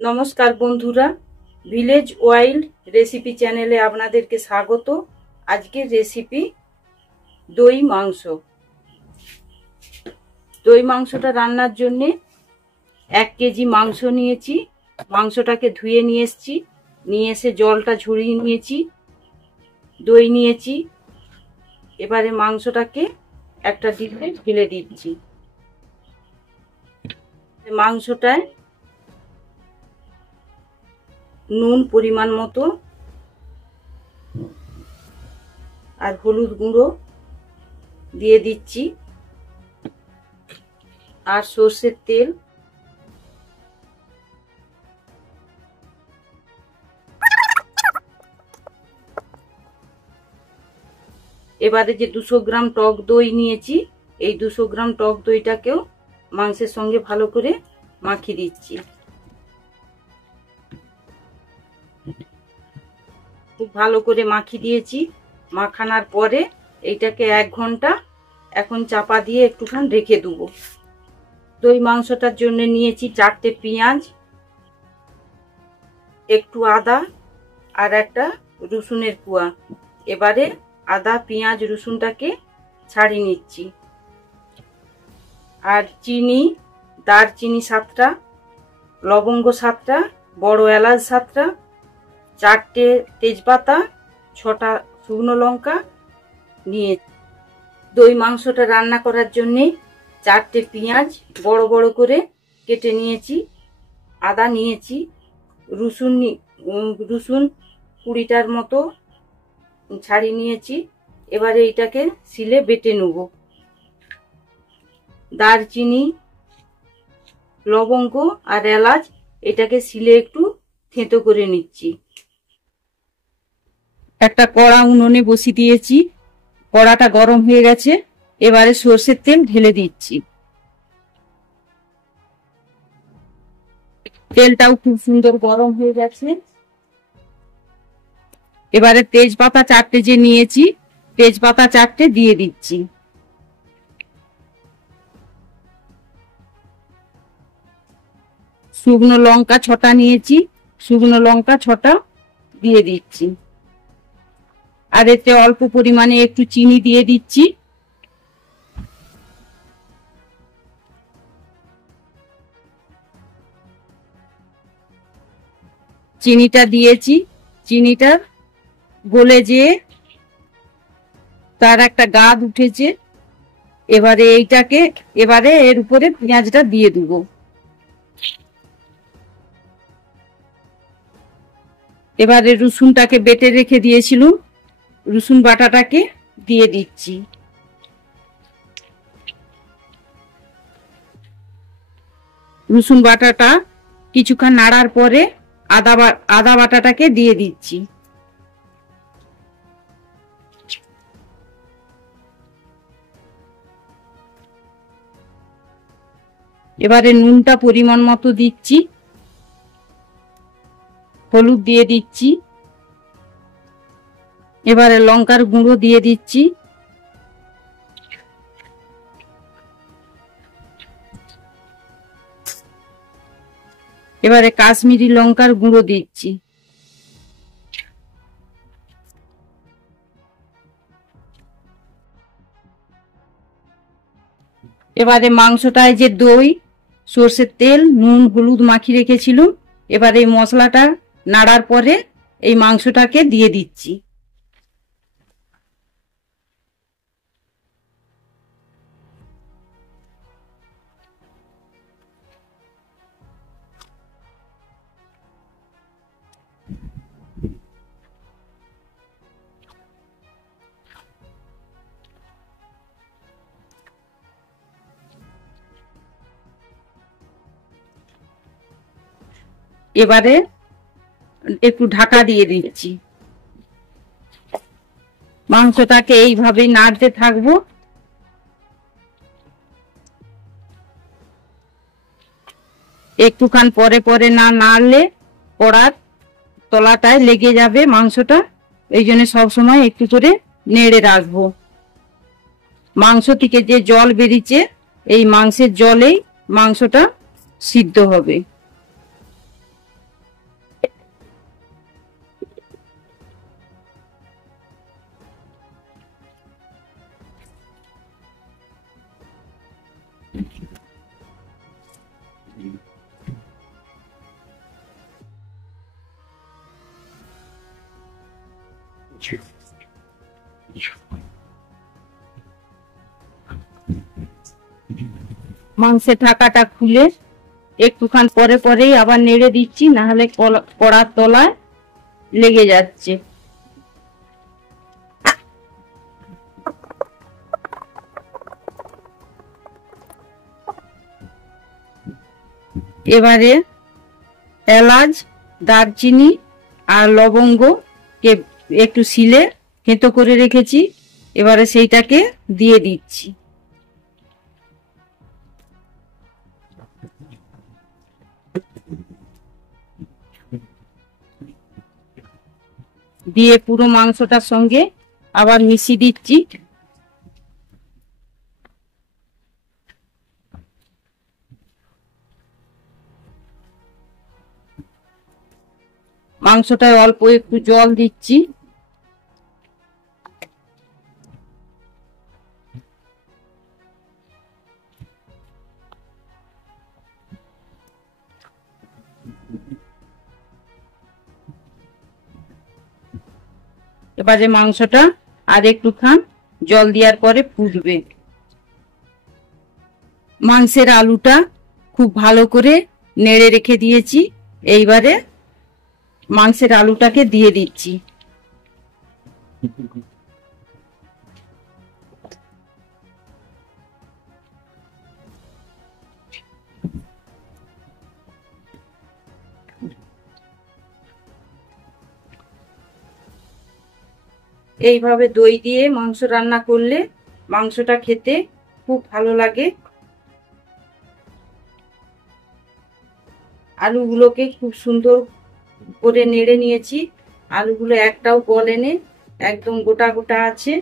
নমস্কার বন্ধুরা, village wild recipe চ্যানেলে আপনাদেরকে স্বাগত। আজকের রেসিপি দই মাংস। দই মাংসটা রান্নার জন্য 1 কেজি মাংস নিয়েছি। মাংসটাকে ধুয়ে নিয়ে এসেছি, নিয়ে এসে জলটা ঝরিয়ে নিয়েছি। দই নিয়েছি। এবারে মাংসটাকে একটা ডিমে ঢেলে দিচ্ছি। মাংসটায় নুন পরিমাণ মতো আর হলুদ গুঁড়ো দিয়ে দিচ্ছি, আর সর্ষের তেল। এবারে যে 200 গ্রাম টক দই নিয়েছি, এই 200 গ্রাম টক দইটাকেও মাংসের সঙ্গে ভালো করে মাখিয়ে দিচ্ছি। খুব ভালো করে মাখিয়ে দিয়েছি। মাখানোর পরে এইটাকে 1 ঘন্টা এখন চাপা দিয়ে একটুখানি রেখে দেবো। দই মাংসটার জন্য নিয়েছি 4টে পেঁয়াজ, একটু আদা আর একটা রসুনের কুয়া। এবারে আদা পেঁয়াজ রসুনটাকে ছাড়িয়ে নিচ্ছি। আর চিনি, দারচিনি 7টা, লবঙ্গ 7টা, বড় এলাচ 7টা, 4টে তেজপাতা, 6টা শুকনো লঙ্কা নিয়ে। দই মাংসটা রান্না করার জন্যে 4টে পেঁয়াজ বড় বড় করে কেটে নিয়েছি। আদা নিয়েছি, রসুন 20টার মতো ছাড়িয়ে নিয়েছি। এবারে এটাকে শিলে বেটে নেব। দারচিনি, লবঙ্গ আর এলাচ এটাকে শিলে একটু থেঁতো করে নিচ্ছি। একটা কড়া উনুনে বসিয়ে দিয়েছি, কড়াটা গরম হয়ে গেছে। এবারে সর্ষের তেল ঢেলে দিচ্ছি। তেলটাও খুব সুন্দর গরম হয়ে গেছে। এবারে তেজপাতা 4টে যে নিয়েছি, তেজপাতা 4টে দিয়ে দিচ্ছি। শুকনো লঙ্কা 6টা নিয়েছি, শুকনো লঙ্কা 6টা দিয়ে দিচ্ছি। আর এতে অল্প পরিমাণে একটু চিনি দিয়ে দিচ্ছি। চিনিটা দিয়েছি, চিনিটা গলে যেয়ে তার একটা গাদ উঠেছে। এবারে এর উপরে পেঁয়াজটা দিয়ে দেবো। এবারে রসুনটাকে বেটে রেখে দিয়েছিলাম, রসুন বাটাটাকে দিয়ে দিচ্ছি। রসুন বাটাটা কিছুক্ষণ নাড়ার পরে আদা বাটাটাকে দিয়ে দিচ্ছি। এবারে নুনটা পরিমাণ মতো দিচ্ছি, হলুদ দিয়ে দিচ্ছি। এবারে লঙ্কার গুঁড়ো দিয়ে দিচ্ছি। এবারে কাশ্মীরি লঙ্কার গুঁড়ো দিচ্ছি। এবারে মাংসটায় যে দই, সর্ষের তেল, নুন হলুদ মাখিয়ে রেখেছিলাম, এবারে এই মশলাটা নাড়ার পরে এই মাংসটাকে দিয়ে দিচ্ছি। এবারে একটু ঢাকা দিয়ে দিচ্ছি। মাংসটাকে এইভাবে নাড়তে থাকবো। একটুখান পরে পরে না নাড়লে কড়ার তলাটায় লেগে যাবে মাংসটা। এই জন্য সবসময় একটু করে নেড়ে রাখবো। মাংস থেকে যে জল বেরিয়েছে, এই মাংসের জলেই মাংসটা সিদ্ধ হবে। মাংসের ঢাকাটা খুলে একটুখান পরে পরেই আবার নেড়ে দিচ্ছি, না হলে কড়ার তলায় লেগে যাচ্ছে। এবারে এলাচ, দারচিনি আর লবঙ্গ কে একটু শিলে থেঁতো করে রেখেছি, এবারে সেইটাকে দিয়ে দিচ্ছি। দিয়ে পুরো মাংসটার সঙ্গে আবার মিশিয়ে দিচ্ছি। মাংসটায় অল্প একটু জল দিচ্ছি। এবারে মাংসটা আর একটুখান জল দেওয়ার পরে ফুটবে। মাংসের আলুটা খুব ভালো করে নেড়ে রেখে দিয়েছি, এইবারে মাংসের আলুটাকে দিয়ে দিচ্ছি। এইভাবে দই দিয়ে মাংস রান্না করলে মাংসটা খেতে খুব ভালো লাগে। আলুগুলোকে খুব সুন্দর করে নেড়ে নিয়েছি, আলুগুলো একটাও গলেনি, একদম গোটা গোটা আছে।